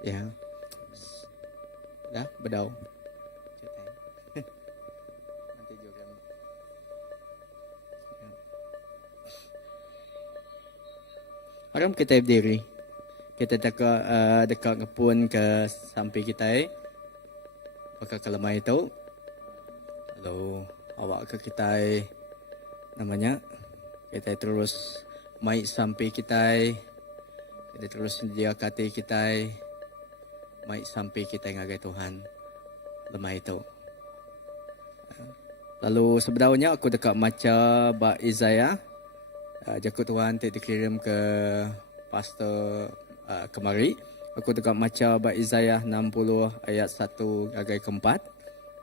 Dạ. Dah, bắt đầu. Nanti juga. Haram kita berdiri. Kita dekat ngepun ke samping kita. Pakai kelemah itu. Lalu awak ke kita namanya. Kita terus mai sampai kita. Kita terus dia kata kita. Mai sampai kita ngagai Tuhan. Lemah itu. Lalu sebenarnya aku dekat macam Bak Isaiah. Jakut Tuhan dikirim ke pastor kemari. Aku dekat macam Bak Isaiah 60 ayat 1 ngagai keempat.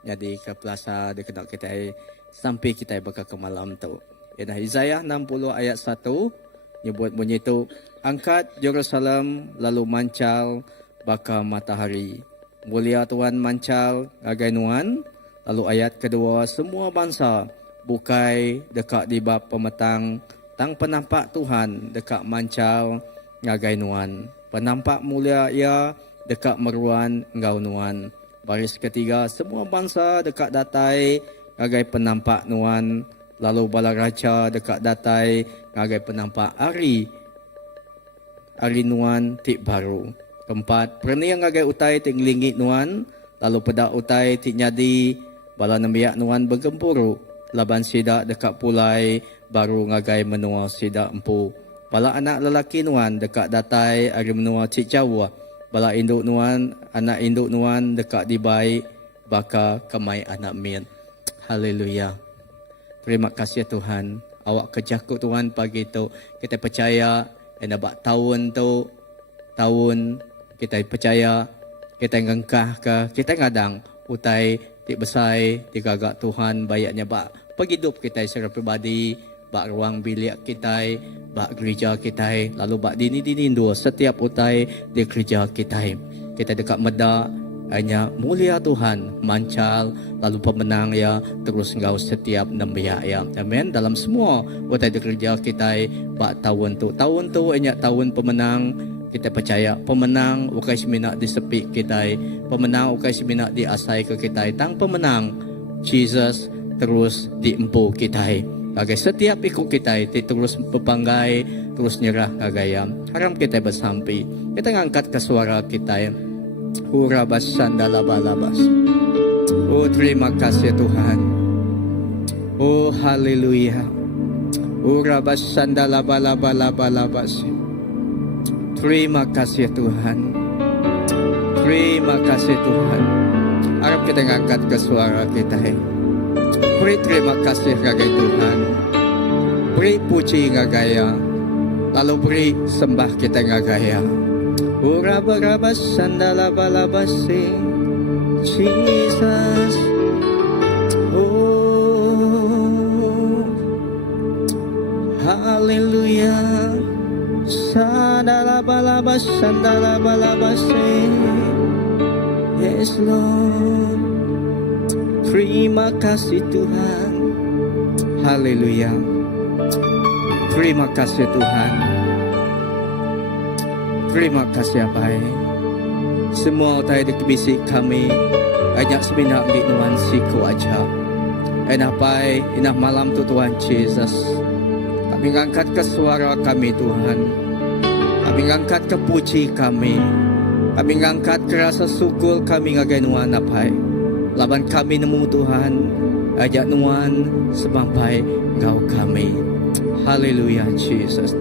Jadi ke plaza dekat kita sampai kita bakal ke malam tu. Ialah Isaiah 60 ayat 1 nyebut bunyi tu, angkat Yerusalem lalu mancal bakal matahari. Mulia Tuhan mancal ngagai nuan. Lalu ayat kedua, semua bangsa bukai dekat di bab pemetang, tang penampak Tuhan dekat mancal ngagai nuan. Penampak mulia ia dekat meruan ngau nuan. Baris ketiga, semua bangsa dekat datai ngagai penampak nuan. Lalu bala raja dekat datai ngagai penampak ari nuan tik baru. Keempat, perniang ngagai utai tik lingit nuan. Lalu pedak utai tik nyadi bala nembiak nuan bergempuru. Laban sidak dekat pulai baru ngagai menua sidak empu. Bala anak lelaki nuan dekat datai ari menua cik jawa. Bala induk nuan, anak induk nuan dekat di baik baka kemai anak min. Haleluya. Terima kasih Tuhan. Awak kejakut Tuhan pagi tu. Kita percaya nak tahun tu, tahun kita percaya kita ngengkah ke, kita ngadang utai tik besai, tik agak Tuhan bayaknya bak penghidup kita secara pribadi, bak ruang bilik kita, bak gereja kita, lalu bak dini-dini dua setiap utai di gereja kita. Kita dekat meda hanya mulia Tuhan, mancal, lalu pemenang ya, terus engkau setiap nembiak ya. Amin. Dalam semua utai di gereja kita, bak tahun tu hanya tahun pemenang. Kita percaya pemenang ukai semina di sepi kita, pemenang ukai semina di asai ke kita, tang pemenang Jesus terus diempu kita. Agai setiap ikut kita terus berbanggai, terus nyerah agayam. Haram kita bersampi. Kita ngangkat ke suara kita. Urabas sandalabalabas. Oh terima kasih Tuhan. Oh haleluya. Urabas sandalabalabas. Terima kasih Tuhan. Terima kasih Tuhan. Harap kita ngangkat ke suara kita. Beri terima kasih ngagai Tuhan. Beri puji ngagaya. Lalu beri sembah kita ngagaya. Urabas sandalabalabasi. Jesus. Oh. Hallelujah. Sandalabalabas, sandalabalabasi. Yes Lord. Terima kasih Tuhan. Haleluya. Terima kasih Tuhan. Terima kasih Abai. Semua utai di kebisik kami ajak seminyak di nuan siku aja. Enah Pai, enah malam tu Tuhan Yesus. Kami ngangkat ke suara kami Tuhan. Kami ngangkat ke puji kami. Kami ngangkat ke rasa syukur kami ngagai nuan Abai. Laban kami nemu Tuhan, ajak nuan semampai engkau kami. Haleluya Jesus.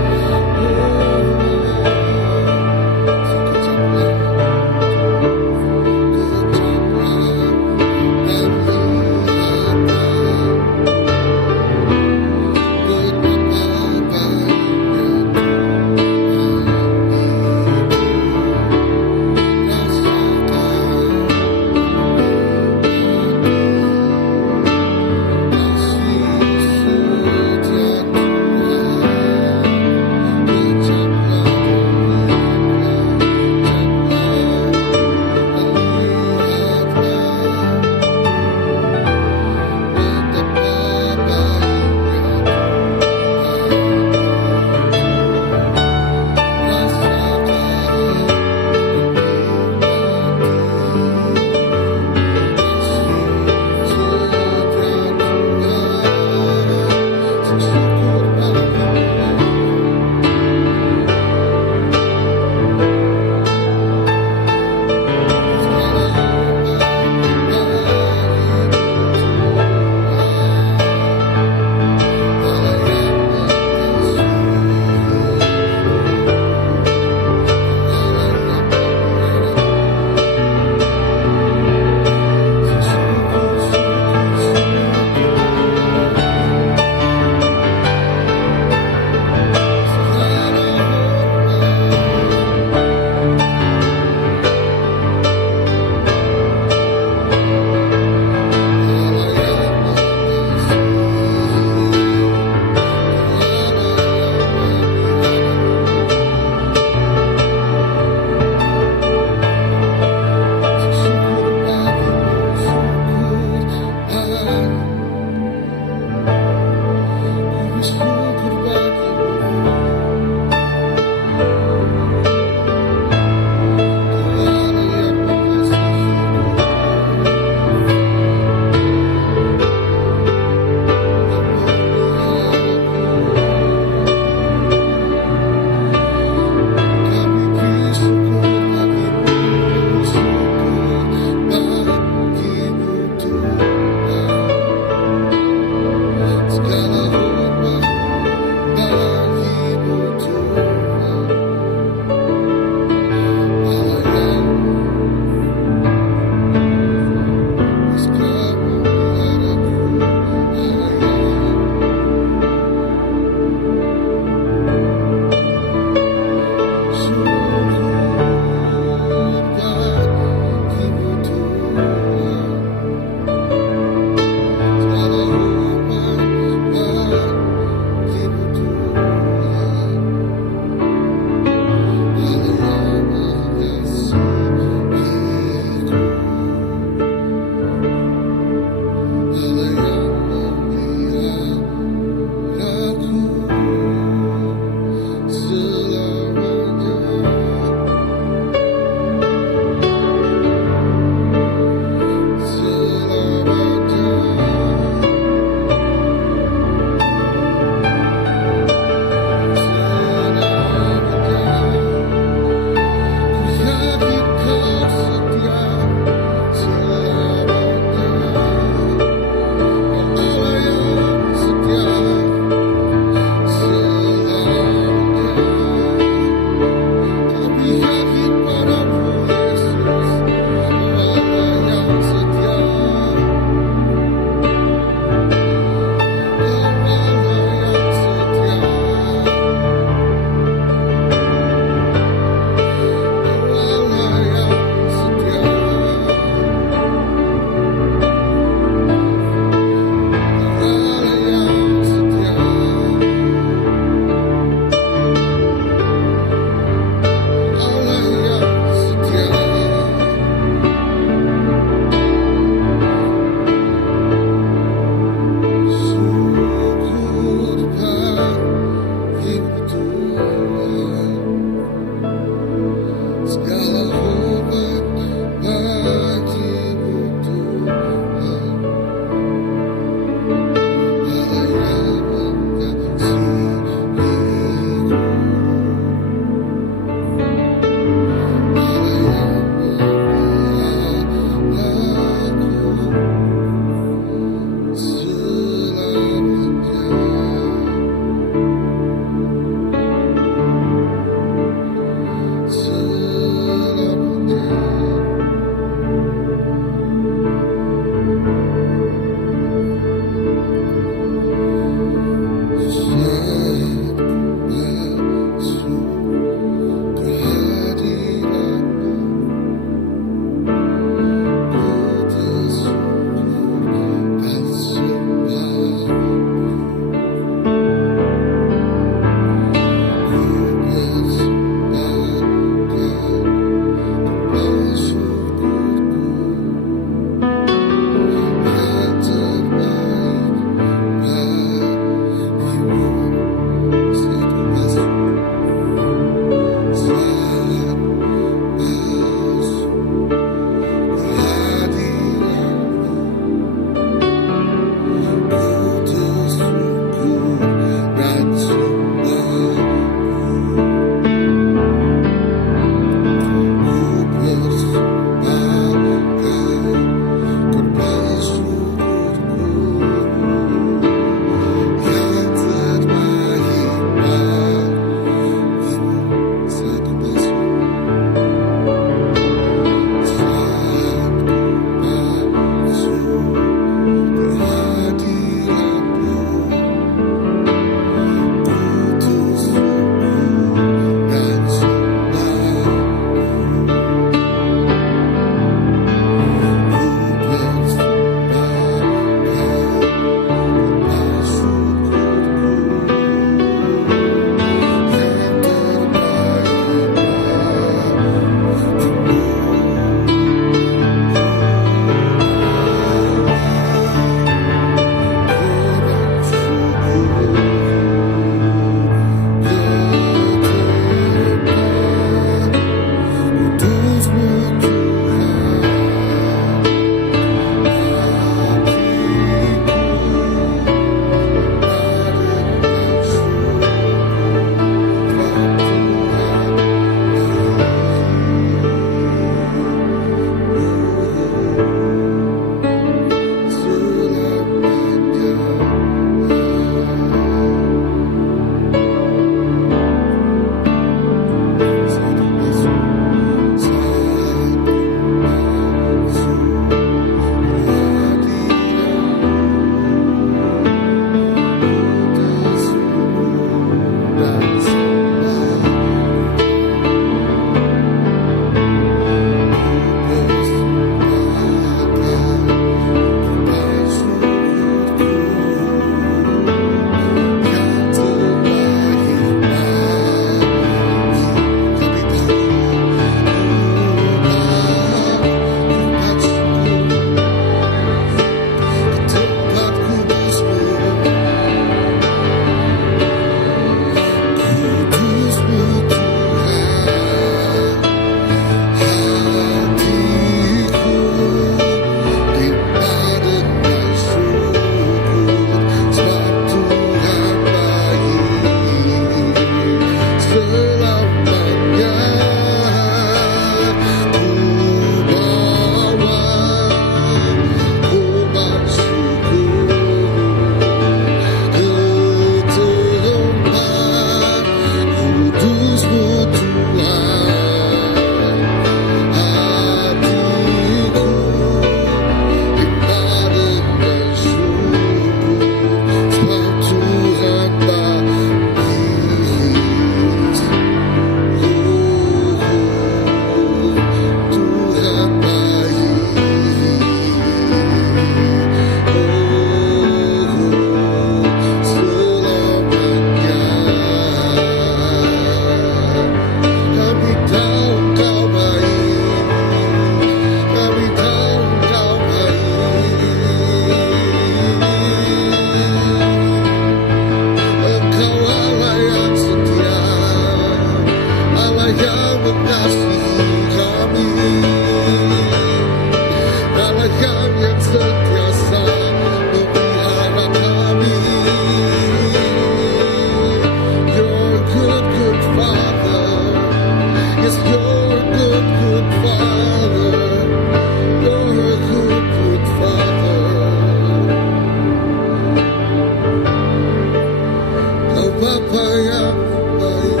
yang baik,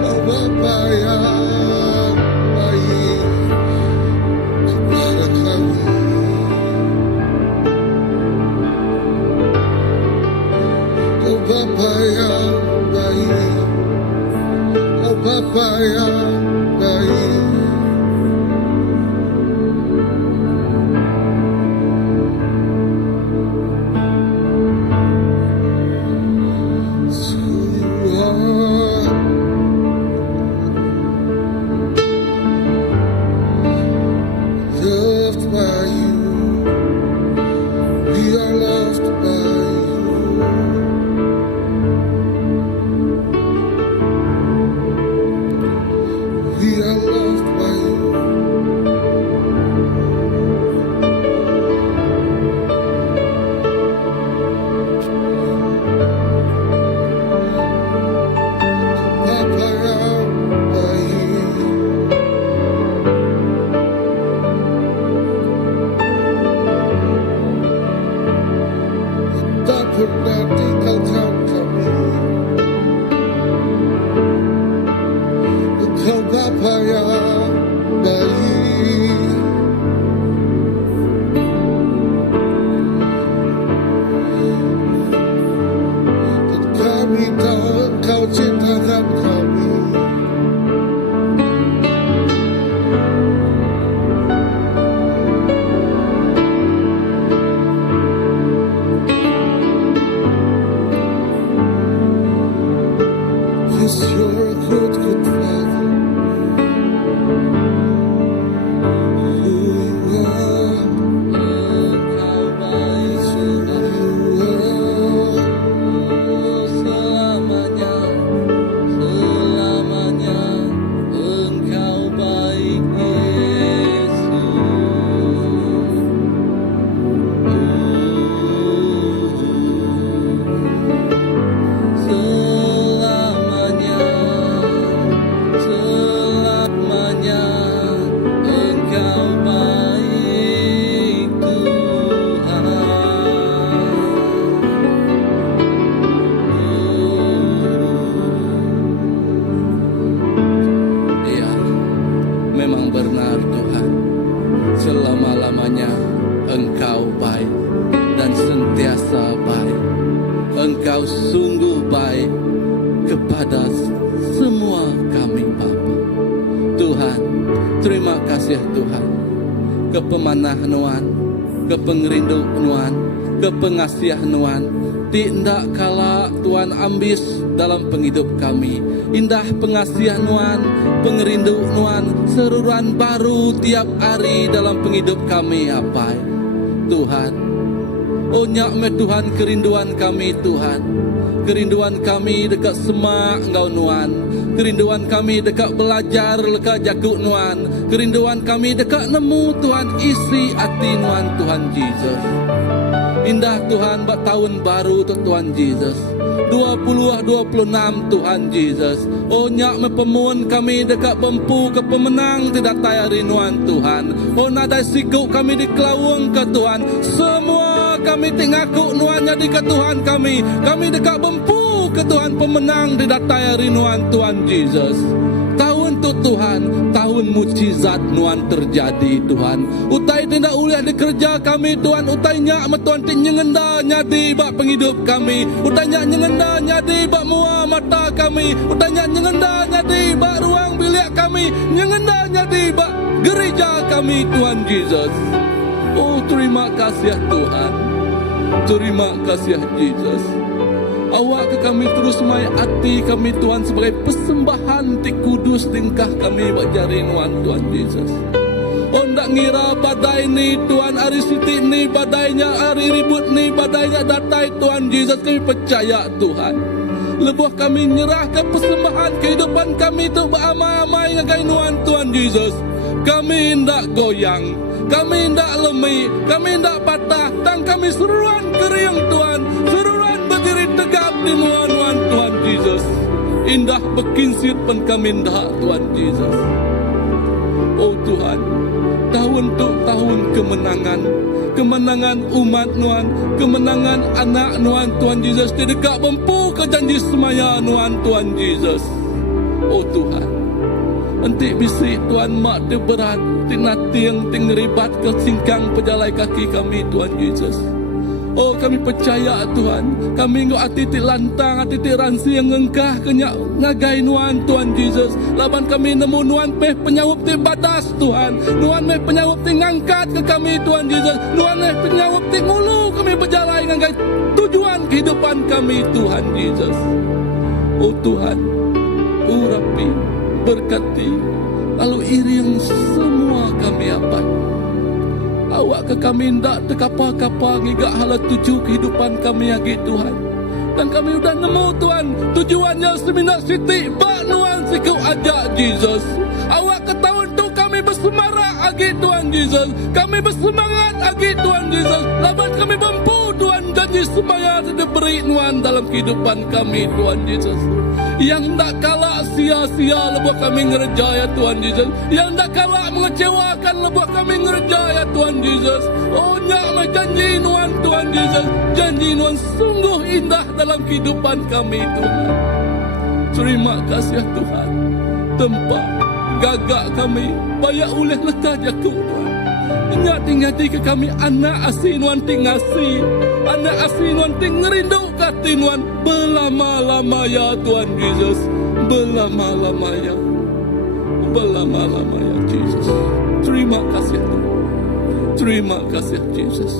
Kau Bapa yang baik kepada kami. Kau Bapa yang baik, Kau Bapa yang baik. Selama-lamanya Engkau baik dan sentiasa baik. Engkau sungguh baik kepada semua kami Bapa. Tuhan, terima kasih Tuhan. Kepemanahan Nuan, kepengerindu Nuan, kepengasihan Nuan, tidak kala Tuhan ambis dalam penghidup kami. Indah pengasihan Nuan, pengerindu Nuan, seruan baru tiap hari dalam penghidup kami apa Tuhan. Oh nyak me Tuhan kerinduan kami Tuhan. Kerinduan kami dekat semak Engkau Nuan. Kerinduan kami dekat belajar leka jakuk Nuan. Kerinduan kami dekat nemu Tuhan isi hati Nuan Tuhan Yesus. Indah Tuhan bak tahun baru Tuhan Yesus. 2026 Tuhan Yesus. Oh nyak mepemun kami dekat bempu ke pemenang tidak tayari Nuan Tuhan. Oh nadai sikuk kami di kelawang ke Tuhan. Semua kami tingaku Nuan jadi ke Tuhan kami. Kami dekat bempu ke Tuhan pemenang tidak tayari Nuan Tuhan Yesus. Tahun tu Tuhan, tahun mujizat Nuan terjadi Tuhan. Utai tidak uliah dikerja kami Tuhan. Utai nyak Tuhan nyengenda nyadi bak penghidup kami. Utai nyak nyengenda nyadi bak mua mata kami. Utai nyak nyengenda nyadi bak ruang bilik kami. Nyengenda nyadi bak gereja kami Tuhan Yesus. Oh terima kasih Tuhan. Terima kasih Yesus. Awak ke kami terus mai hati kami Tuhan sebagai persembahan ti kudus tingkah kami bak jari Nuan Tuhan Yesus. Oh ndak ngira badai ni Tuhan hari siti ni badainya hari ribut ni badainya datai Tuhan Yesus kami percaya Tuhan. Lebuh kami nyerah ke persembahan kehidupan kami tu beramai-amai ngagai Nuan Tuhan Yesus. Kami ndak goyang, kami ndak lemih, kami ndak patah, dan kami seruan kering Tuhan, seruan berdiri tegap di Nuan Tuhan Yesus. Indah bekinsir pen kami ndak Tuhan Yesus. Oh Tuhan, tahun tu tahun kemenangan, kemenangan umat Tuhan, kemenangan anak Tuhan Yesus, di dekat bempu ke janji semaya Tuhan Yesus. Oh Tuhan, nanti bisik Tuhan mak dia berat, ting nating, ting ribat ke singkang pejalai kaki kami Tuhan Yesus. Oh kami percaya Tuhan, kami ngok hati ti lantang, hati ti ransi yang ngengkah kenyak ngagai Tuhan Yesus. Laban kami nemu meh penyawup ti batas Tuhan, meh penyawup ti ngangkat ke kami Tuhan Yesus, meh penyawup ti ngulu kami berjalan ngagai tujuan kehidupan kami Tuhan Yesus. Oh Tuhan, urapi, berkati, lalu iring semua kami apa. Awak ke kami ndak tekapa-kapa ngigak hala tuju kehidupan kami lagi Tuhan. Dan kami udah nemu Tuhan tujuannya seminar siti bak nuan siku ajak Yesus. Awak ketahuan tu kami bersemangat lagi Tuhan Yesus. Kami bersemangat lagi Tuhan Yesus. Laban kami mampu Tuhan janji semaya diberi nuan dalam kehidupan kami Tuhan Yesus. Yang tak kalah sia-sia lebuh kami ngerjaya Tuhan Yesus. Yang tak kalah mengecewakan lebuh kami ngerjaya Tuhan Yesus. Oh nyak janji nuan Tuhan Yesus. Janji nuan sungguh indah dalam kehidupan kami Tuhan. Terima kasih Tuhan. Tempat gagak kami banyak oleh lekah jaku Tuhan. Ingat ke kami anak asinuan ting ngasih, anak asinuan ting ngerindu katinuan belama-lama ya Tuhan Yesus, belama-lama ya Yesus. Terima kasih Tuhan, terima kasih Yesus.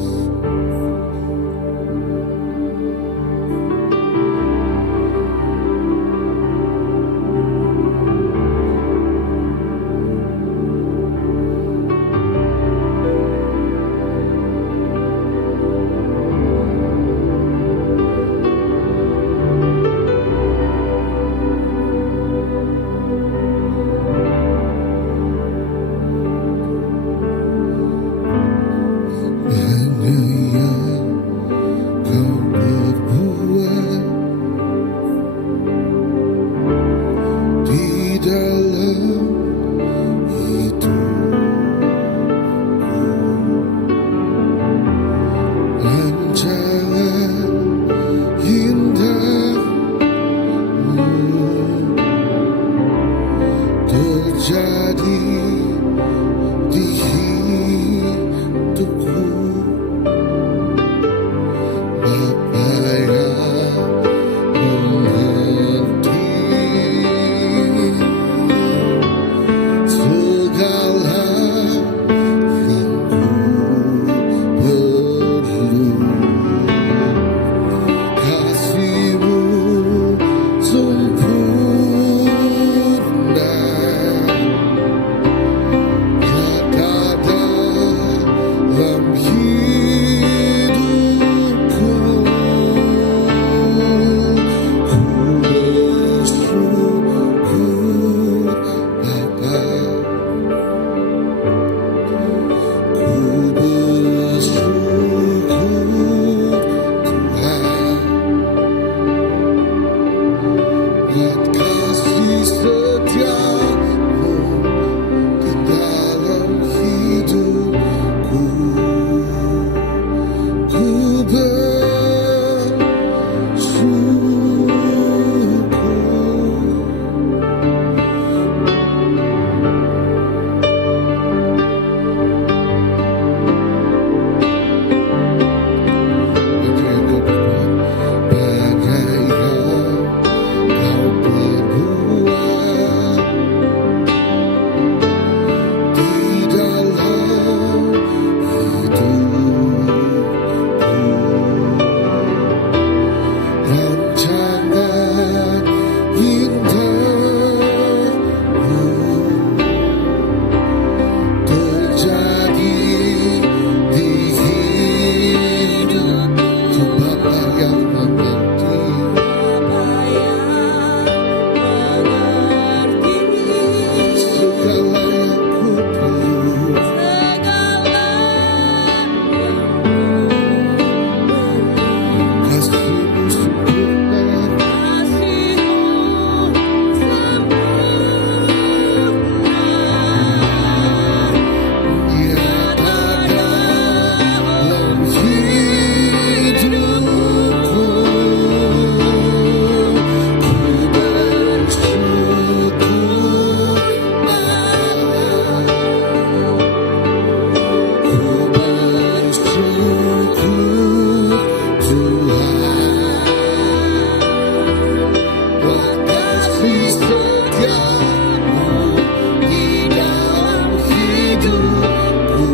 buat kasih setiamu di dalam hidupku.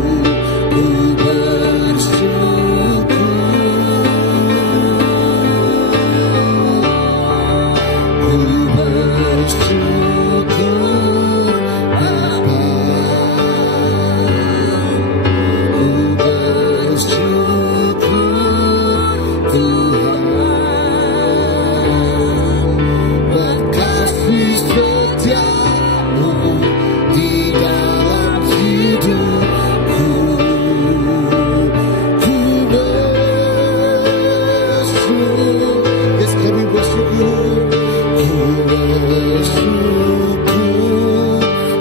Ku bersyukur, ku bersyukur Bapa, ku bersyukur Tuhan buat kasih setiamu di dalam hidupku. Ku bersyukur, yes kami bersyukur. Ku bersyukur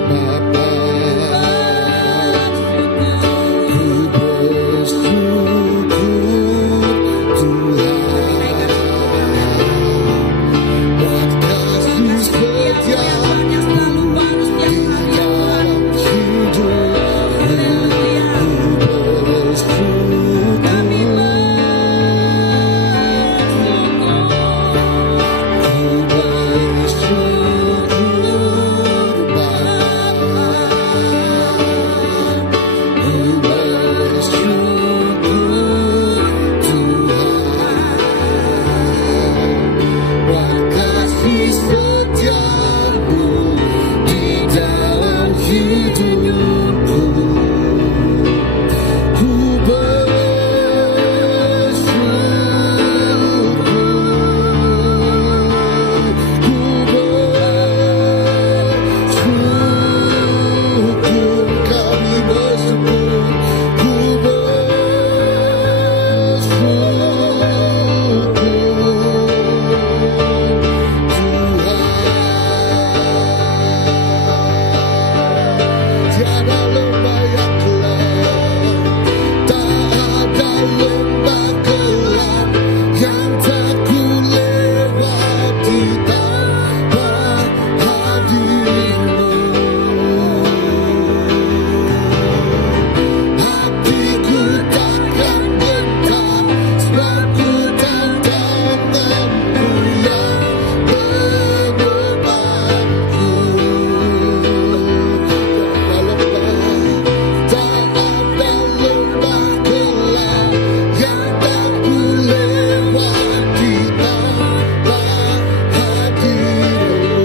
Bapa, ku bersyukur Tuhan buat kasih setiamu di dalam hidupku. Ku bersyukur, ku bersyukur Bapa, ku bersyukur Tuhan buat kasih setiamu di dalam hidupku. Ku bersyukur, kami bersyukur. Ku bersyukur tiada lembah yang gelap, tak ada lembah gelap yang tak ku lewati tanpa hadirmu. Hatiku takkan gentar sebab ku tahu tanganmu yang menebarku. Tak ada lembah gelap yang tak ku lewati tanpa hadirmu.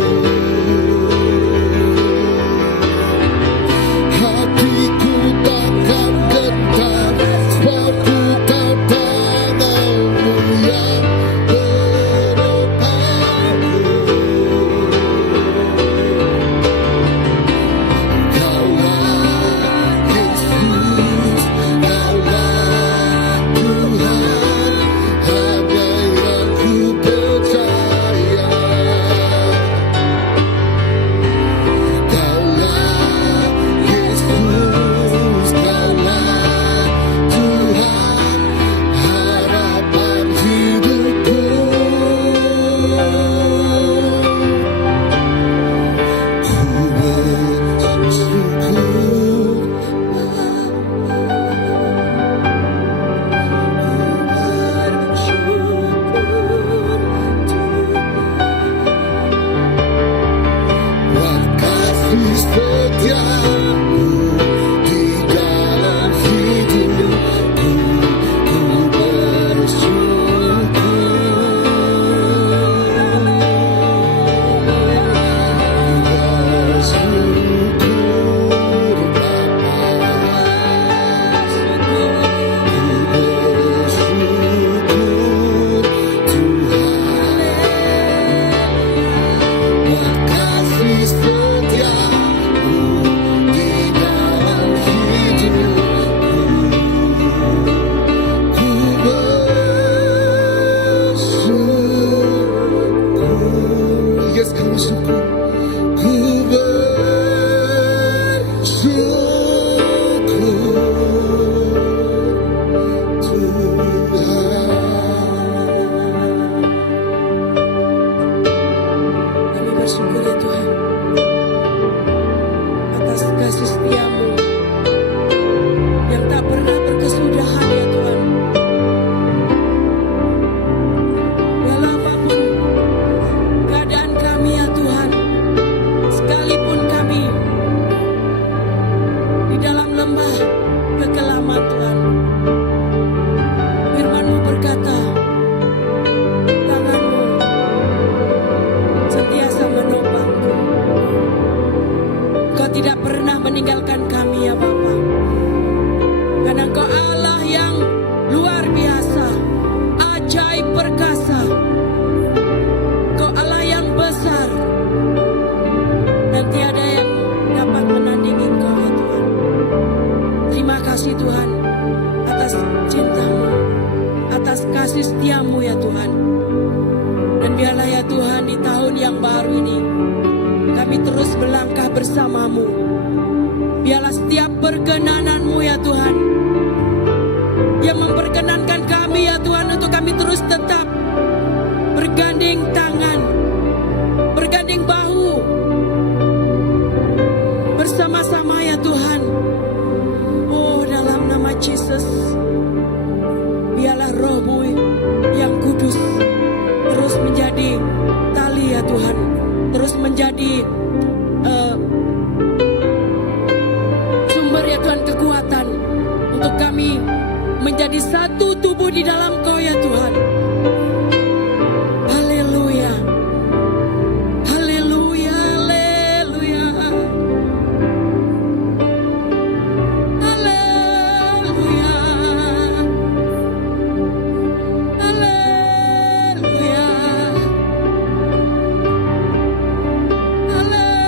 Hatiku takkan gentar sebab ku tahu tanganmu yang menebarku. Kaulah Yesus, Kaulah Tuhan, hanya yang ku percaya. Kaulah Yesus, Kaulah Tuhan, harapan hidupku. Ku bersyukur, buat kasih setiamu di dalam hidupku. Ku bersyukur, bersyukur Bapa, ku bersyukur Tuhan buat kasih setiamu di dalam hidupku. Ku bersyukur, yes kami syukur. Ku bersyukur Tuhan. Kami bersyukur ya Tuhan atas kasih setiamu yang tak pernah berkesudahan ya Tuhan. Walau apapun keadaan meninggalkan kami ya Bapa. Karena Engkau Allah yang luar biasa, ajaib perkasa. Engkau Allah yang besar, dan tiada yang dapat menandingi Engkau ya Tuhan. Terima kasih Tuhan atas cinta-Mu, atas kasih setia-Mu ya Tuhan. Dan biarlah ya Tuhan di tahun yang baru ini kami terus melangkah bersama-Mu. Biarlah setiap perkenanan-Mu ya Tuhan yang memperkenankan kami ya Tuhan untuk kami terus tetap bergandeng tangan, bergandeng bahu bersama-sama ya Tuhan. Oh, dalam nama Yesus, biarlah Roh-Mu yang kudus terus menjadi tali ya Tuhan, terus menjadi sumber ya Tuhan kekuatan untuk kami menjadi satu tubuh di dalam Kau ya Tuhan. Haleluya, haleluya, haleluya, haleluya, haleluya, haleluya.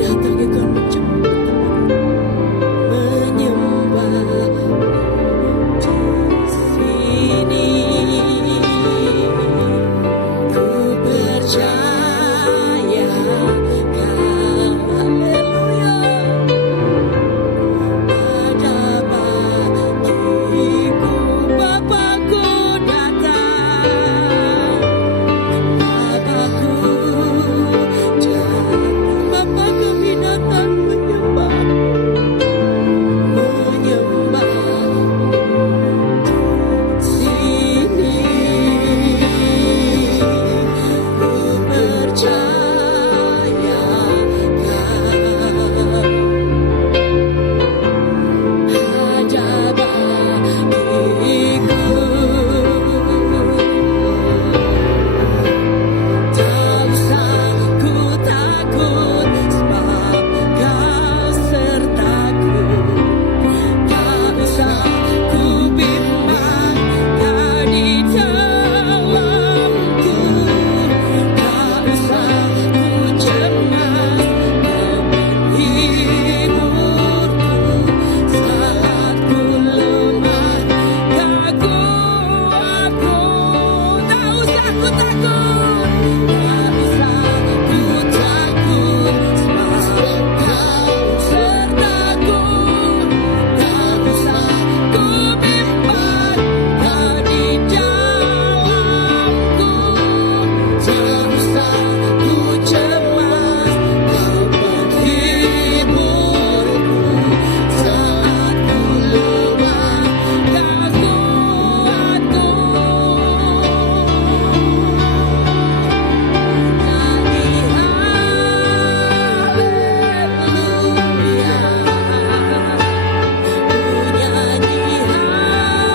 datang ya Tuhan menyembah di sini. Ku percaya Kau, haleluya, ada bagiku. Bapakku datang, Bapakku datang, Bapa kami datang menyembah sini. Ku percaya Kau ada bagiku. Tak usah ku takut sebab Kau sertaku. Tak usah ku bimbang, Kau di dalamku. Tak usah ku cemas, Kau menghiburku. Saat ku lemah, Kau kuatku. Tak usah ku takut, tak usah ku takut sebab Kau sertaku. Tak usah ku bimbang, Kau di dalamku. Tak usah ku cemas, Kau menghiburku. Saat ku lemah, Kau kuatku. Nyanyi haleluya, nyanyi haleluya.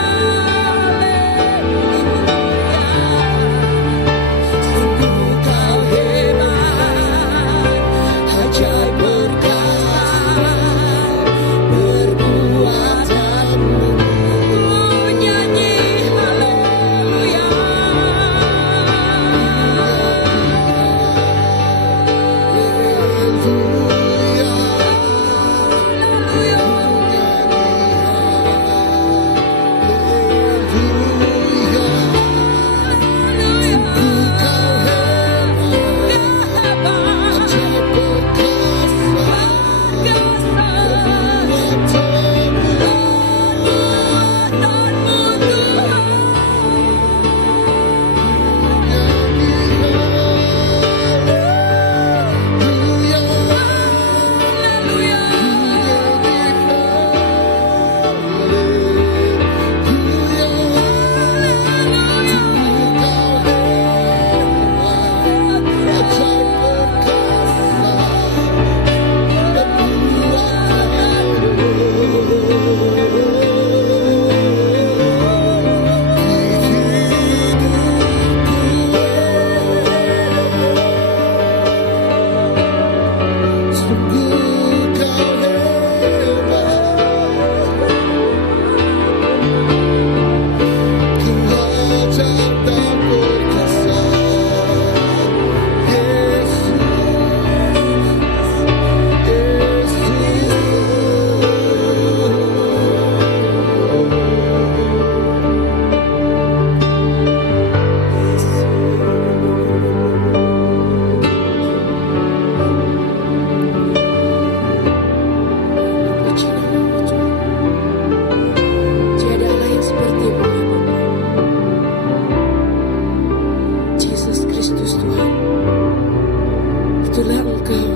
Sungguh Kau hebat, ajaib perkasa, perbuatanmu. Ku nyanyi haleluya. Tiada lain seperti-Mu ya Bapa. Yesus Kristus Tuhan, itulah Engkau,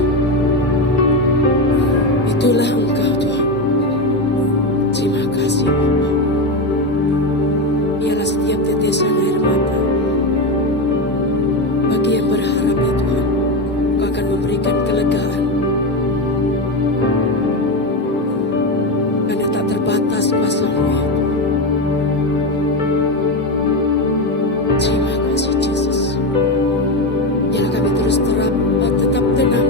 itulah Engkau Tuhan. Terima kasih Bapa. Biarlah setiap tetesan air mata bagi yang berharap ya Tuhan, Engkau akan memberikan kelegaan. Karena tak terbatas kuasa-Mu ya Tuhan. Terima kasih Yesus. Biarlah kami terus tetap tenang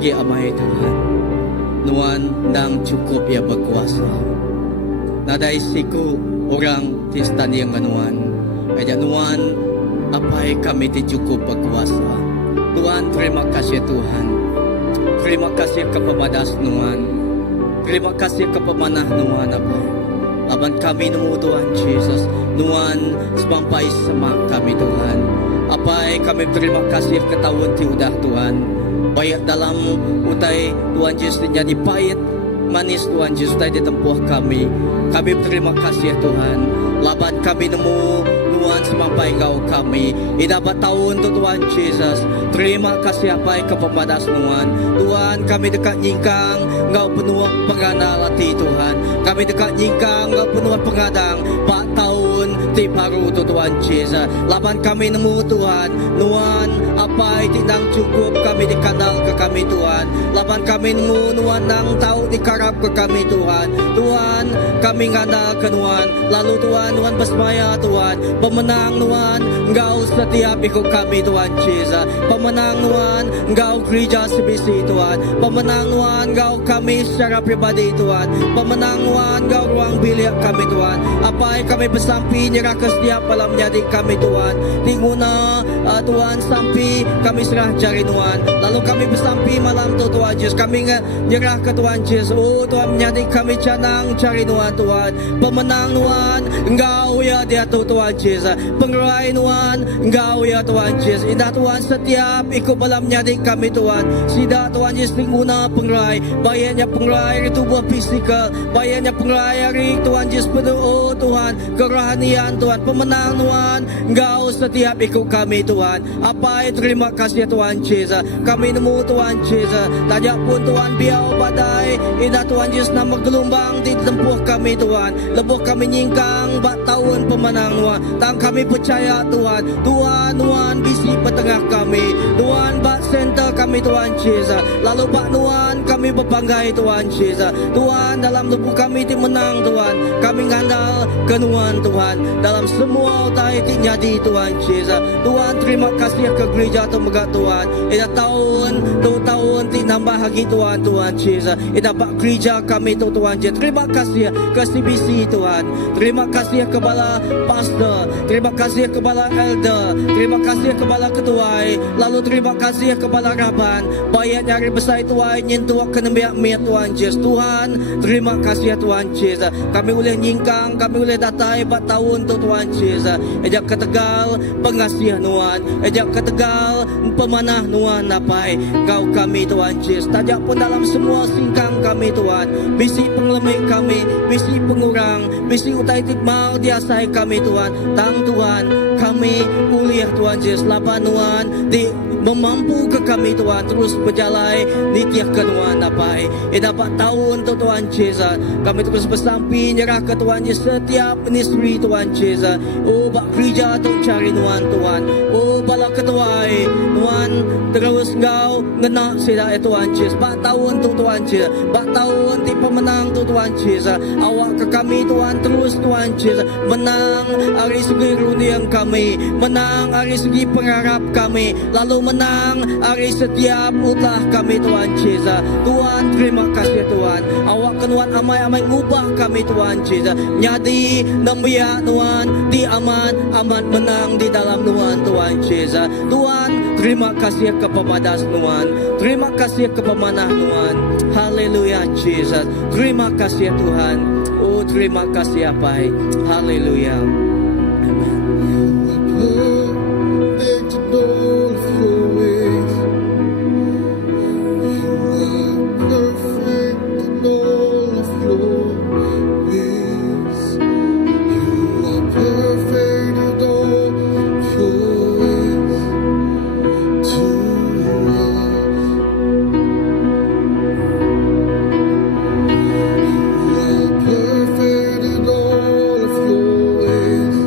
segi amai Tuhan. Nuan nang cukup ya berkuasa. Nadai siku orang tistan yang ganuan. Aja nuan apai kami ti cukup berkuasa. Tuhan, terima kasih Tuhan. Terima kasih kepemadas nuan. Terima kasih kepemanah nuan apai. Laban kami nemu Tuhan Yesus. Nuan semampai semak kami Tuhan. Apai kami terima kasih ke tahun ti udah Tuhan. Baik dalam utai Tuhan Yesus jadi pahit manis Tuhan Yesus utai ditempuh kami. Kami terima kasih Tuhan. Laban kami nemu Tuhan semampai engkau kami. Idapat tahun tu Tuhan Yesus. Terima kasih apai kepemadas Tuhan. Tuhan kami dekat nyingkang engkau penuh pengadang lati Tuhan. Kami dekat nyingkang engkau penuh pengadang. Pak tahun ti baru tu Tuhan Yesus. Laban kami nemu Tuhan. Tuhan apai tidak cukup kami dikandal ke kami Tuhan. Laban kami nemu Tuhan nang tahu dikarap ke kami Tuhan. Tuhan kami ngandal ke Tuhan. Lalu Tuhan bersemaya Tuhan. Pemenang Tuhan, engkau setiap ikut kami Tuhan Yesus. Pemenang Tuhan, engkau gereja CBC Tuhan. Pemenang Tuhan, engkau kami secara pribadi Tuhan. Pemenang Tuhan, engkau ruang bilik kami Tuhan. Apa yang kami bersampi nyerah ke setiap malam jadi kami Tuhan. Di guna Tuhan sampai kami serah jari Tuhan. Lalu kami bersampi malam tu Tuhan Yesus. Kami nyerah ke Tuhan Yesus. Oh Tuhan menjadi kami canang cari Tuhan Tuhan. Pemenang Tuhan, engkau ya dia Tuhan Yesus. Pengerai Tuhan, engkau ya Tuhan Yesus. Indah Tuhan setiap ikut malam nyadi kami Tuhan. Sida Tuhan Yesus guna pengerai. Bayarnya pengerai itu buah fisikal. Bayarnya pengerai hari Tuhan Yesus penuh. Oh Tuhan, kerohanian Tuhan. Pemenang Tuhan, engkau setiap ikut kami Tuhan. Apa terima kasih Tuhan Yesus. Kami nemu Tuhan Yesus. Tajak pun Tuhan biau badai. Indah Tuhan Yesus nama gelombang di tempuh kami Tuhan. Lebuh kami nyingkang bak tahun pemenang Tuhan. Tang kami percaya Tuhan. Tuhan bisi petengah kami. Tuhan bak center kami Tuhan Yesus. Lalu bak Tuhan kami berbanggai Tuhan Yesus. Tuhan dalam tubuh kami ti menang Tuhan. Kami ngandal ke Tuhan. Dalam semua utai ti nyadi Tuhan Yesus. Tuhan terima kasih ke gereja tu megah Tuhan. Ida tahun ti nambah lagi Tuhan Yesus. Ida bak gereja kami tu Tuhan Yesus. Terima kasih ke CBC Tuhan. Terima kasih kepada pastor. Terima kasih kepada elder. Terima kasih kepada ketuai. Lalu terima kasih kepada raban. Bayar nyari besar tuai nyentuh ke nembiak miat Tuhan Yesus. Tuhan terima kasih Tuhan Yesus. Kami boleh nyingkang. Kami boleh datai 4 tahun tu Tuhan Yesus. Ejak ke Tegal pengasih Tuhan. Ejak ke Tegal pemanah Tuhan napai. Kau kami Tuhan Yesus. Tajak pun dalam semua singkang kami Tuhan. Bisi pengelemik kami. Bisi pengurang. Bisi utai tikmau diasai kami Tuhan. Tang Tuhan kami uliah Tuhan Yesus. Lapan Tuhan di memampu ke kami Tuhan terus berjalan nitiah ke Tuhan napai. Dapat tahun tu Tuhan Yesus. Kami terus bersampi nyerah ke Tuhan Yesus setiap ministry Tuhan Yesus. Oh bak gereja tu cari Tuhan. Oh bala ketuai Tuhan terus engkau ngena sida Tuhan Yesus. Bak tahun tu Tuhan Yesus. Bak tahun ti pemenang tu Tuhan Yesus. Awak ke kami Tuhan terus Tuhan Yesus. Menang hari segi runiang kami. Menang hari segi pengharap kami. Lalu menang hari setiap utah kami Tuhan Yesus. Tuhan terima kasih Tuhan. Awak kenuan amai-amai ngubah kami Tuhan Yesus. Nyadi nembia Tuhan di aman menang di dalam Tuhan Yesus. Tuhan terima kasih ke pemadas Tuhan. Terima kasih ke pemanah Tuhan. Haleluya Yesus. Terima kasih Tuhan. Oh terima kasih apa. Haleluya. Amen. Perfect in all of your ways.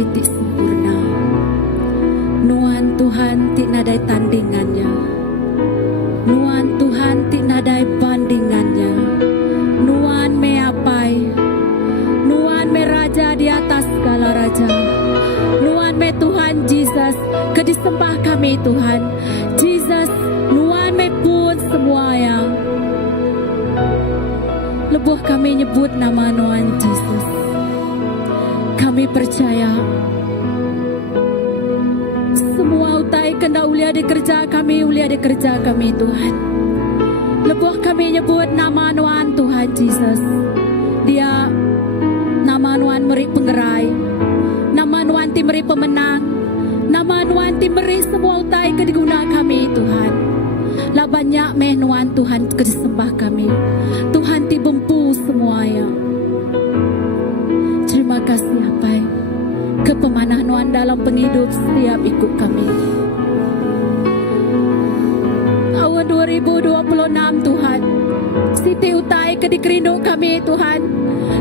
nadai ti sempurna. Nuan Tuhan ti nadai tandingannya. Nuan Tuhan ti nadai bandingannya. Nuan me apai. Nuan me raja di atas segala raja. Nuan me Tuhan Jesus, ke disembah kami Tuhan. Jesus, nuan me pun semua yang lebuh kami nyebut nama Nuan Jesus. Kami percaya semua utai kena ulia di kerja kami Tuhan. Lebuh kami nyebut nama Nuan Tuhan Jesus. Dia nama Nuan meri penggerai, nama Nuan ti meri pemenang, nama Nuan ti meri semua utai ke diguna kami Tuhan. Lah banyak meh Nuan Tuhan ke disembah kami. Tuhan ti bempu semuanya. Terima kasih apai ke pemanah Nuan dalam penghidup setiap ikut kami. Tahun 2026 Tuhan, Siti utai ke dikerindu kami Tuhan.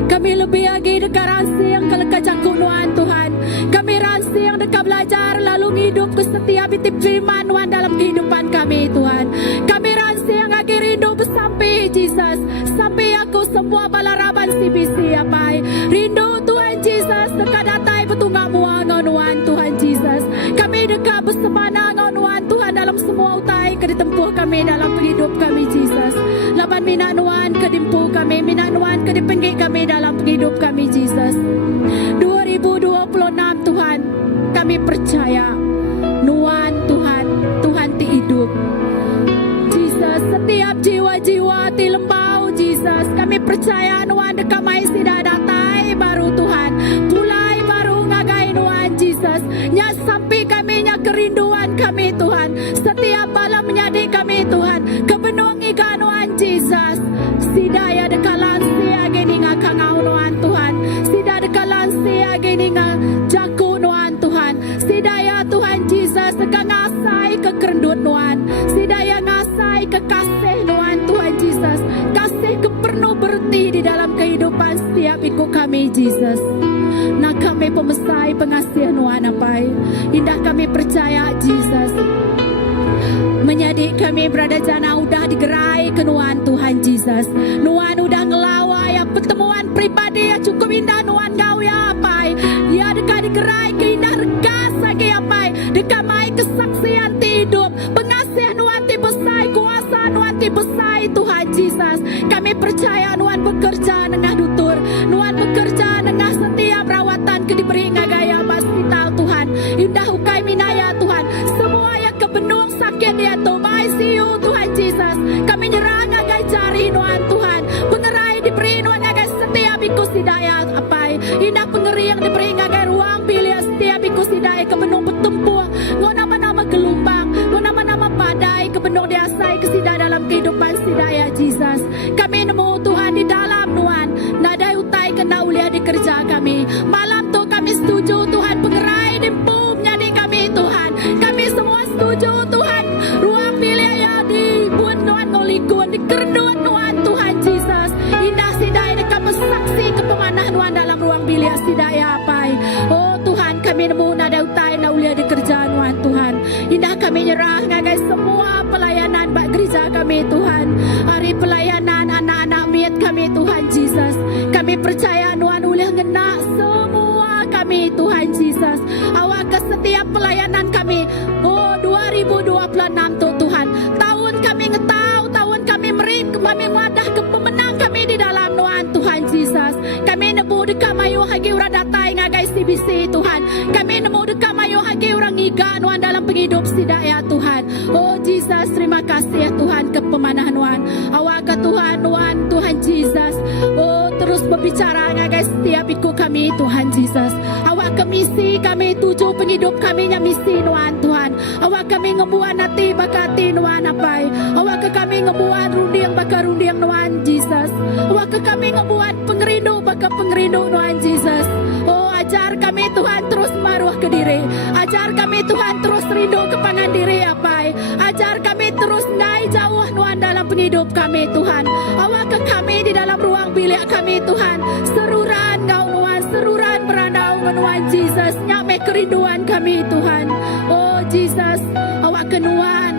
Kami lebih lagi dekat ransi yang kelekat cakup Nuan Tuhan. Kami ransi yang dekat belajar lalu hidup ke setiap titik firman Nuan dalam kehidupan kami Tuhan. Kami ransi yang akhir rindu sampai Jesus, sampai aku semua balaraban CBC apai. Rindu Tuhan Jesus dekat datai petunggak mua Nuan Tuhan Jesus. Kami dekat bersemana Nuan Tuhan dalam semua utai ke ditempuh kami dalam hidup kami Jesus. Laban minat Nuan ke dimpu kami, minat Nuan ke dipenggik kami dalam hidup kami Jesus. 2026 Tuhan, kami percaya Nuan Tuhan, Tuhan ti hidup Jesus. Setiap jiwa-jiwa ti lembau Jesus, kami percaya Nuan dekat mai sida datai baru Tuhan. Pulai baru ngagai Nuan Jesus. Nya sampai kami nya kerinduan kami Tuhan. Setiap malam menyadi kami Tuhan. Kebenung ika Nuan Jesus. Sidaya dekalan sia gini ngakangau Nuan Tuhan. Sida dekalan sia gini ngajaku Nuan Tuhan. Sidaya Tuhan Jesus deka ngasai ke kerendut Nuan. Sidaya ngasai ke kasih Nuan Tuhan Jesus. Kasih ke penuh berti di dalam kehidupan setiap ikut kami Jesus. Nah kami pemesai pengasih Nuan apai. Indah kami percaya Jesus. Menjadi kami berada jana udah digerai ke Nuan Tuhan Jesus. Nuan udah ngelawa ya pertemuan pribadi ya cukup indah Nuan gau ya apai. Ya dekat digerai ke indah regas lagi apai. Dekat mai kesaksian ti hidup. Pengasih Nuan ti besai, kuasa Nuan ti besai Tuhan Jesus. Kami percaya Nuan bekerja nengah dutur. Nuan bekerja nengah setiap rawatan ke diberi ngagaya hospital Tuhan. Indah ukai minaya Tuhan. Semua yang kebenung sakit dia tu ICU Tuhan Jesus. Kami nyerah ngagai cari Nuan Tuhan. Pengerai diberi Nuan ngagai setiap ikus hidayah apai. Indah pengeri yang diberi ngagai ruang pilih setiap ikus hidayah kebenung bertempur. Ngo nama-nama gelombang, ngo nama-nama padai kebenung diasai kesida dalam kehidupan sidaya Jesus. Kami nemu Tuhan di dalam Nuan. Nadai utai kena ulia di kerja kami. Malam tu kami setuju Tuhan pengerai dimpu menjadi kami Tuhan. Kami semua setuju Tuhan. Ruang pilih yang dibuat Nuan ngolikun dikerdut Nuan Tuhan Jesus. Indah sidai dekat bersaksi ke pemanah Nuan dalam ruang bilik sidai apai. Oh Tuhan kami nemu nada utai na ulia di kerja Nuan Tuhan. Indah kami nyerah ngagai semua pelayanan bak gereja kami Tuhan. Hari pelayanan anak-anak miat kami Tuhan Jesus. Kami percaya Nuan ulah ngena semua kami Tuhan Jesus. Awak ke setiap pelayanan kami. Oh 2026 tu Tuhan. Tahun kami ngetau, tahun kami merik, kami wadah ke pemenang kami di dalam Nuan Tuhan Jesus. Kami nebu dekat mayu hagi urang datai ngagai CBC Tuhan. Kami nemu dekat mayu hagi urang ngiga Nuan dalam penghidup sidaya Tuhan. Oh Jesus, terima kasih ya Tuhan ke pemanah Nuan. Awak ke Tuhan Nuan Tuhan Jesus. Oh terus berbicara ngagai setiap ikut kami Tuhan Jesus. Awak ke misi kami tuju penghidup kami nya misi Nuan Tuhan. Awak kami ngebuat nanti bakati Nuan apai. Awak ke kami ngebuat rundiang bakal rundiang Nuan Jesus. Awak ke kami ngebuat pengerindu bakal pengerindu Nuan Jesus. Oh ajar kami Tuhan terus maruah ke diri. Ajar kami Tuhan terus rindu ke pangan diri apai. Ajar kami terus naik jauh Nuan dalam penghidup kami Tuhan. Awak ke kami di dalam ruang bilik kami Tuhan. Seruran ngau Nuan, seruran berandau Nuan Jesus, nyame kerinduan kami Tuhan. Oh Jesus, awak kenuan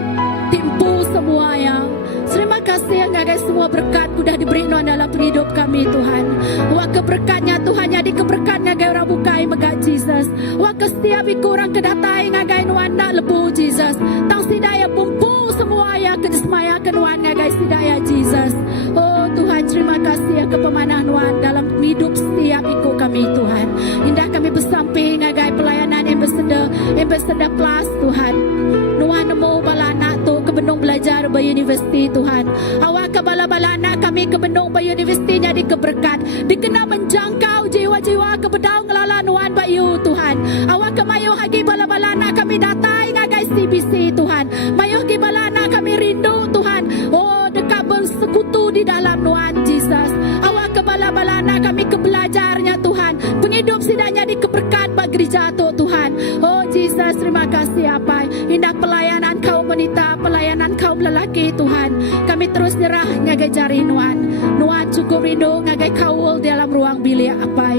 timpu semua yang. Terima kasih ngagai semua berkat sudah diberi Nuan dalam hidup kami Tuhan. Awak keberkatnya Tuhan, jadi keberkatnya ngagai orang bukai megak Jesus. Awak setiap kurang kedatai ngagai Nuan nak lebu Jesus. Tang sidaya bumpu semua yang kedismaya kenuan ngagai sidaya Jesus. Oh Tuhan, terima kasih kepemanah Nuan dalam hidup setiap ikut kami Tuhan. Indah kami bersamping ngagai pelayanan ambassador plus Tuhan. Nuan nemu balana tu ke Benung belajar ba universiti Tuhan. Awak ke bala-balana kami ke Benung ba universiti jadi keberkat. Dikena menjangkau jiwa-jiwa ke bedau ngelala Nuan ba you Tuhan. Awak ke mayu hagi bala-balana kami datai ngagai CBC Tuhan. Mayu hagi balana kami rindu Tuhan. Oh dekat bersekutu di dalam Nuan Jesus. Awak ke bala-balana kami ke belajarnya Tuhan. Penghidup sidanya di keberkat bagi gereja tu Tuhan. Oh Jesus, terima kasih apa indah pelayanan kaum wanita, pelayanan kaum lelaki Tuhan. Kami terus nyerah ngagai jari Nuan. Nuan cukup rindu ngagai kaul dalam ruang bilik apa.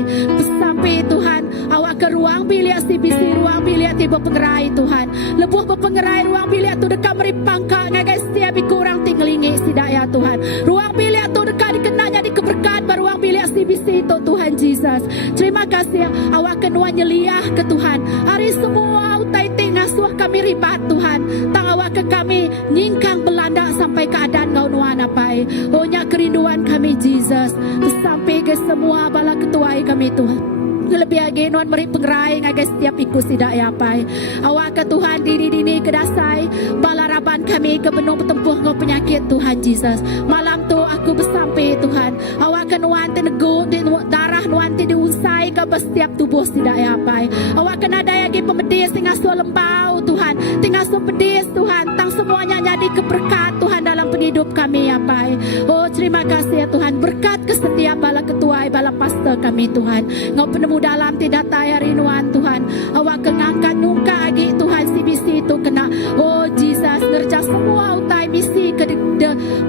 Sampai Tuhan, awak ke ruang bilik CBC, ruang bilik tiba pengerai Tuhan. Lebuh berpengerai ruang bilik tu dekat meripangka ngagai setiap kurang tinggelingi sidaya Tuhan. Ruang bilik tu dekat dikenanya di keberkat ruang bilik CBC tu Tuhan Jesus. Terima kasih awak kenuan nyeliah ke Tuhan. Hari semua utai ngasuh kami ribat Tuhan. Tang awak ke kami nyingkang Belanda sampai keadaan ngau nuan apai. Oh nyak kerinduan kami Jesus. Sampai ke semua bala ketuai kami Tuhan. Lebih lagi Nuan meri pengerai ngagai setiap ikut sidak ya pai. Awak ke Tuhan dini kedasai balaraban kami ke benung bertempuh ngau penyakit Tuhan Jesus. Malam tu aku bersampai Tuhan. Awak ke Nuan tenegung darah Nuan diusai ke setiap tubuh sidak ya pai. Awak kena daya lagi pemedis tinggal suah lembau Tuhan. Tinggal suah pedis Tuhan. Tang semuanya jadi keberkat Tuhan dalam penghidup kami ya pai. Oh terima kasih ya Tuhan. Berkat ke setiap bala ketuai bala pastor kami Tuhan. Ngau penemu dalam tidak tayar rinuan Tuhan. Awak kengangkat nungka lagi Tuhan CBC itu kena. Oh Jesus ngerja semua utai misi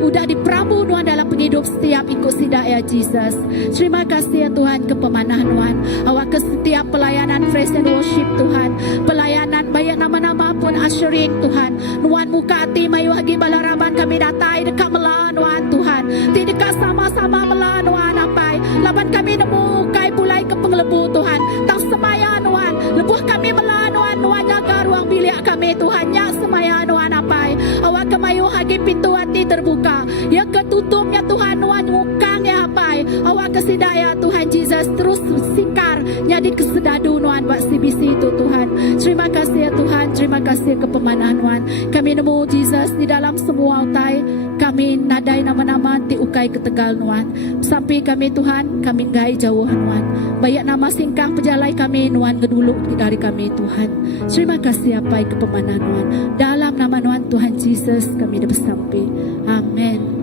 udah dipramu Nuan dalam penghidup setiap ikut sidak ya Jesus. Terima kasih ya Tuhan ke pemanah Nuan. Awak ke setiap pelayanan praise and worship Tuhan. Pelayanan banyak nama-nama pun ushering Tuhan. Nuan muka hati mayu hagi balaraban kami datai dekat melawan Nuan Tuhan. Di dekat sama-sama melawan Nuan apai. Laban kami nemu kai pulai ke penglebu Tuhan. Tang semaya Nuan. Lebuh kami melawan Nuan. Nuan jaga ruang bilik kami Tuhan. Nyak semaya Nuan apai. Awak kemayu hagi pintu hati terbuka. Ya ketutupnya Tuhan Nuan mukang ya apai. Awak kesidaya Tuhan Jesus terus sikar. Nyadi kesedadu Nuan buat CBC itu Tuhan. Terima kasih ya Tuhan. Terima kasih ke pemanah Nuan. Kami nemu Jesus di dalam semua utai. Kami nadai nama-nama ti ukai ke Tegal Nuan. Sampai kami Tuhan, kami ngai jauh Nuan. Banyak nama singkang pejalai kami Nuan geduluk dari kami Tuhan. Terima kasih apa ke pemanah Nuan. Dalam nama Nuan Tuhan Jesus kami dah bersampai. Amin.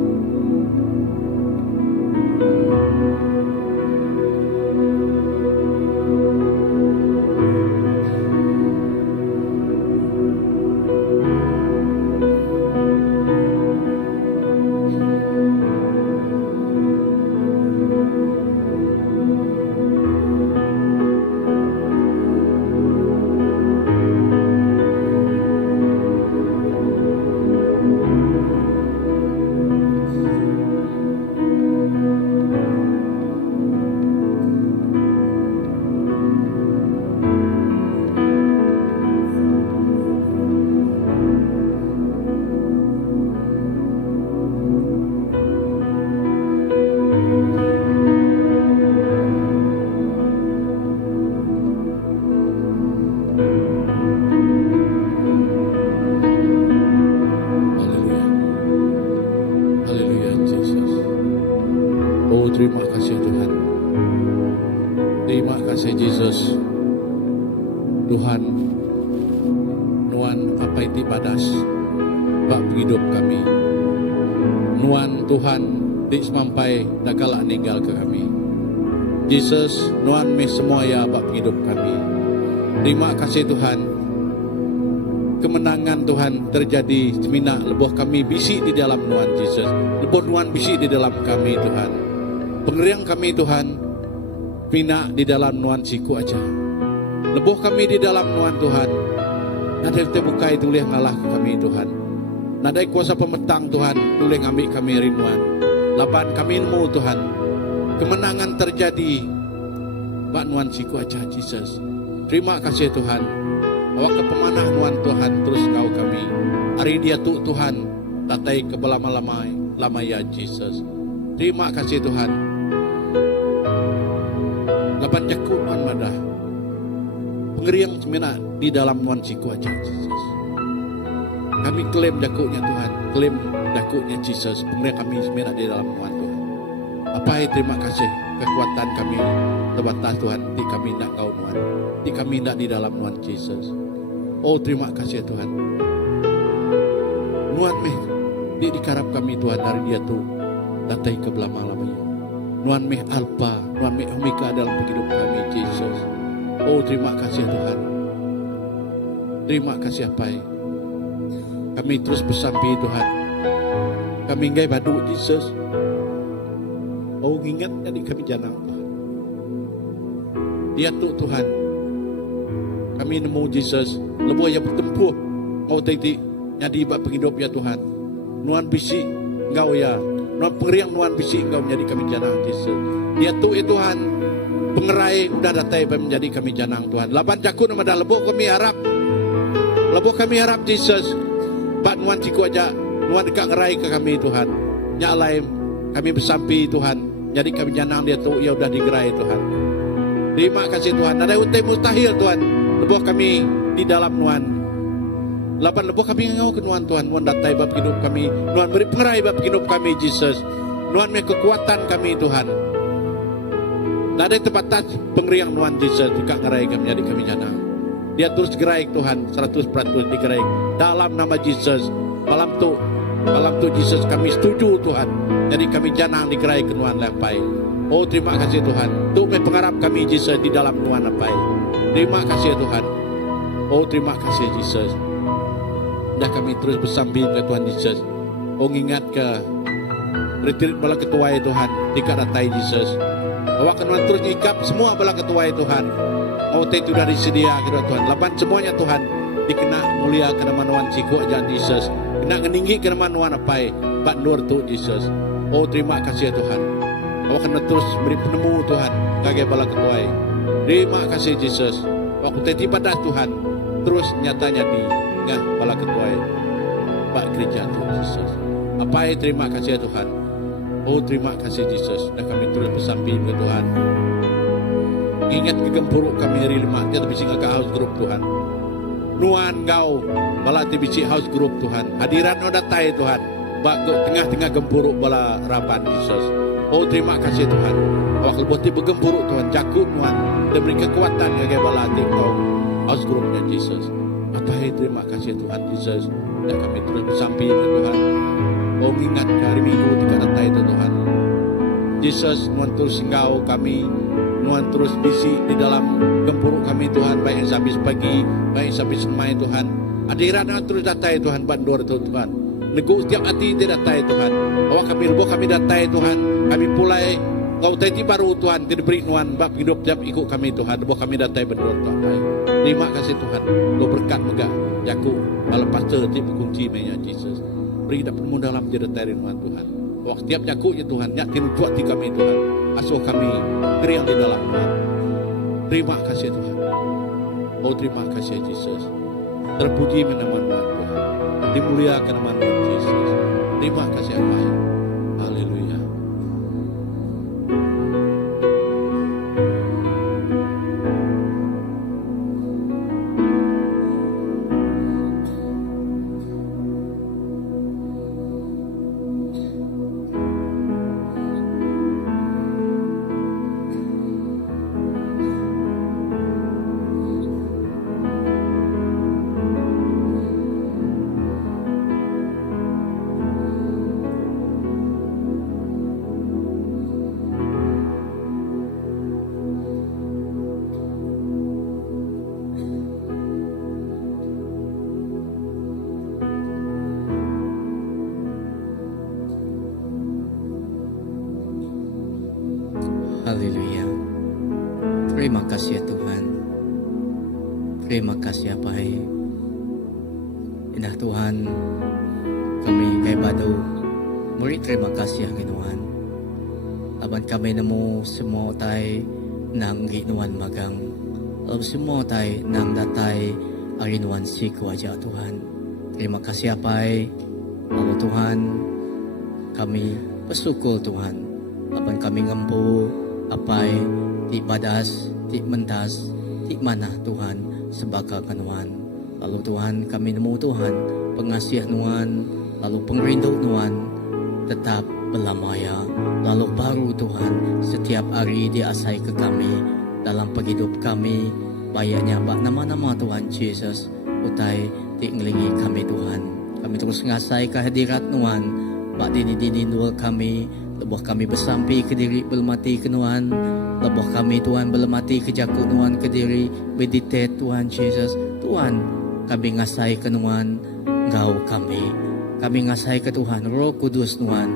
Terima kasih Tuhan. Terima kasih Jesus. Tuhan, Nuan apa itu padas bak hidup kami. Nuan Tuhan di semampai dakala ninggal ke kami. Jesus, Nuan me semua ya bak hidup kami. Terima kasih Tuhan. Kemenangan Tuhan terjadi semina lebuh kami bisi di dalam Nuan Jesus. Lebuh Nuan bisi di dalam kami Tuhan. Pengeriang kami Tuhan, pina di dalam Nuan siku aja. Lebuh kami di dalam nuan Tuhan. Nadai tebukai tulih ngalah kami Tuhan. Nadai kuasa pemetang Tuhan, tulih ngambil kami rinuan. Laban kami nemu Tuhan. Kemenangan terjadi. Bak nuan siku aja Jesus. Terima kasih Tuhan. Awak kepemanah nuan Tuhan terus kau kami. Hari dia tu Tuhan. Tatai kebelama-lamai. Lama ya Jesus. Terima kasih Tuhan. Laban jakut nuan madah. Pengeriang semena di dalam nuan siku aja Jesus. Kami klaim jakutnya Tuhan. Klaim jakutnya Jesus. Pengeriang kami semena di dalam nuan Tuhan. Apa terima kasih kekuatan kami terbatas Tuhan. Di kami nak kau nuan. Di kami nak di dalam nuan Jesus. Oh terima kasih Tuhan. Nuan meh di dikarap kami Tuhan dari dia tu. Datai ke belama-lamanya. Nuan meh alpa. Nuan meh omega dalam hidup kami Jesus. Oh terima kasih Tuhan. Terima kasih apa kami terus bersampai Tuhan. Kami ingai badu Jesus. Oh ingat jadi kami janang Tuhan. Dia tu Tuhan. Kami nemu Jesus. Lebuh yang bertempuh. Mau tadi nyadi bak penghidup ya Tuhan. Nuan bisi engkau ya. Nuan pengeriang nuan bisi engkau menjadi kami janang Jesus. Dia tu Tuhan. Pengerai udah datai menjadi kami janang Tuhan. Laban jakun nama dah lebuh kami harap. Lebuh kami harap Jesus. Bak nuan siku aja. Nuan dekat ngerai ke kami Tuhan. Nyak lain kami bersampi Tuhan. Jadi kami janang dia tu ia udah digerai Tuhan. Terima kasih Tuhan. Ada utai mustahil Tuhan. Lebuh kami di dalam nuan. Laban lebuh kami ngau ke nuan Tuhan. Nuan datai bab hidup kami. Nuan beri pengerai bab hidup kami Jesus. Nuan me kekuatan kami Tuhan. Ada tempat pengeriang nuan Jesus juga ngerai kami jadi kami janang. Dia terus gerai Tuhan 100% digerai dalam nama Jesus. Malam tu Jesus kami setuju Tuhan. Jadi kami janang digerai ke nuan lepai. Oh terima kasih Tuhan. Tu me pengharap kami Jesus di dalam nuan lepai. Terima kasih Tuhan. Oh terima kasih Jesus. Dah kami terus bersambil ke Tuhan Jesus. Oh ingat ke retreat bala ketua Tuhan dekat datai Jesus. Awak kena terus ikap semua bala ketua Tuhan. Mau itu dari sedia kira Tuhan. Laban semuanya Tuhan dikena mulia kena manuan siku aja Jesus. Kena ngeninggi kena manuan apa Pak Nur tu Jesus. Oh terima kasih Tuhan. Awak kena terus beri penemu Tuhan kage bala ketua. Terima kasih Jesus. Waktu tadi pada Tuhan terus nyatanya di ngah bala ketua Pak gereja tu Jesus. Apa terima kasih Tuhan. Oh terima kasih Jesus. Dan kami terus bersampai ke Tuhan. Ingat kegempuruk kami hari 5. Dia terbisi ke house group Tuhan. Nuan kau. Bala terbisi house group Tuhan. Hadiran no datai Tuhan. Bak tengah-tengah gempuruk bala raban Jesus. Oh terima kasih Tuhan. Awak lebih bergempuruk Tuhan. Jakut Tuhan. Dan beri kekuatan ke bala hati kau. House groupnya Jesus. Apa terima kasih Tuhan Jesus. Dan kami terus bersampai ke Tuhan. Oh ingat hari Minggu tidak datai itu Tuhan. Jesus Nuan terus engkau kami. Nuan terus bisi di dalam gempuruk kami Tuhan. Baik yang habis pagi. Baik yang habis semai Tuhan. Hadiran terus datai Tuhan. Bandur itu Tuhan. Nego setiap hati tidak datai Tuhan. Awak kami lebuh kami datai Tuhan. Kami pulai. Kau tadi baru Tuhan. Tidak beri Nuan. Bab hidup jam ikut kami Tuhan. Lebuh kami datai bandur Tuhan. Terima kasih Tuhan. Kau berkat megah. Jaku. Malam pastor tipe kunci menya Jesus. Beri dapat mudah dalam jedetai Nuan Tuhan. Waktu tiap jakutnya Tuhan. Nyak tinutuat di kami Tuhan. Asuh kami keriang di dalam Tuhan. Terima kasih Tuhan. Oh terima kasih Jesus. Terpuji nama Tuhan Tuhan. Dimuliakan nama Tuhan Jesus. Terima kasih Allah. Haleluya. Terima kasih Apai. Indah Tuhan, kami kay Bado, muri terima kasih Ginoon. Laban kami namo semua tay nang Ginoon magang. Laban semua tay nang datay Ginoon si kuaja Tuhan. Terima kasih Apai. Lalu Tuhan, kami pasukul Tuhan. Laban kami ngampu Apai di badas, di mentas, di mana Tuhan sebagai kanuan. Lalu Tuhan kami nemu Tuhan pengasiah Nuan, lalu pengrindu Nuan tetap belamaya. Lalu baru Tuhan setiap hari diasai ke kami dalam penghidup kami. Bayaknya bak nama-nama Tuhan Yesus utai diinglingi kami Tuhan. Kami terus ngasai kehadirat Nuan bak dini-dini nual kami. Lebuh kami bersampi ke diri belmati ke Nuan. Lebuh kami Tuhan belmati ke jakut Nuan ke diri meditate Tuhan Yesus. Tuhan kami ngasai ke Nuan Engkau kami. Kami ngasai ke Tuhan Roh Kudus Nuan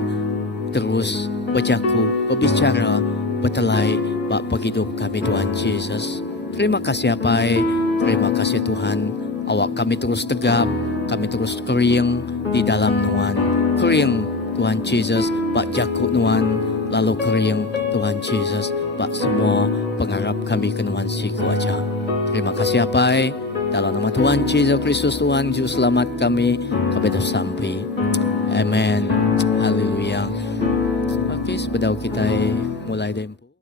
terus berjaku, berbicara, bertelai bak penghidup kami Tuhan Yesus. Terima kasih Apai. Terima kasih Tuhan. Awak kami terus tegap, kami terus kering di dalam Nuan. Kering Tuhan Yesus bak jakut Nuan, lalu kering Tuhan Yesus bak semua pengharap kami ke Nuan si kuaja. Terima kasih Apai. Dalam nama Tuhan Yesus Kristus Tuhan Juru Selamat kami dah sampai. Amen. Haleluya. Okey, sebelum kita mulai dempo.